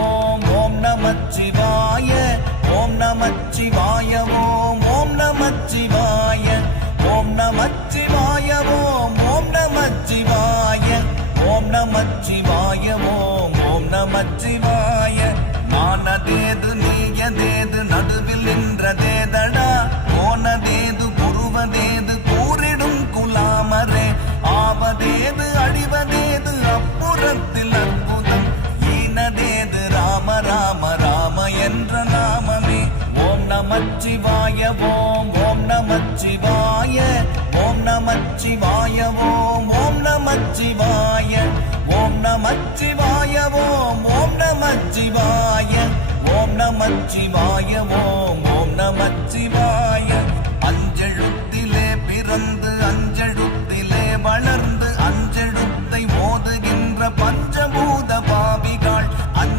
ஓம் ஓம் நமச்சிவாய ஓம் நமச்சிவாய ஓம் ஓம் நமச்சிவாய ஓம் நமச்சிவாய ஓம் ஓம் நமச்சிவாய ஓம் நமச்சிவாய ஓம் ஓம் நமச்சிவாய நானதேது நீயதேது நடுவில் நின்றதேதடா போனதேது புருவதேது கூறிடும் குலாமரே ஆவதேது அடிவதேது அப்புறத்தில் அற்புதம் ஈனதேது ராம ராம ராம என்ற நாமமே ஓம் நமச்சிவாய ஓம் ஓம் நமச்சிவாய ஓம் நமச்சிவாய ஓம் ஓம் நமச்சிவாய ஓம் நமச்சிவாய ஓம் ஓம் நமச்சிவாய ஓம் நமச்சிவாய ஓம் ஓம் நமச்சிவாய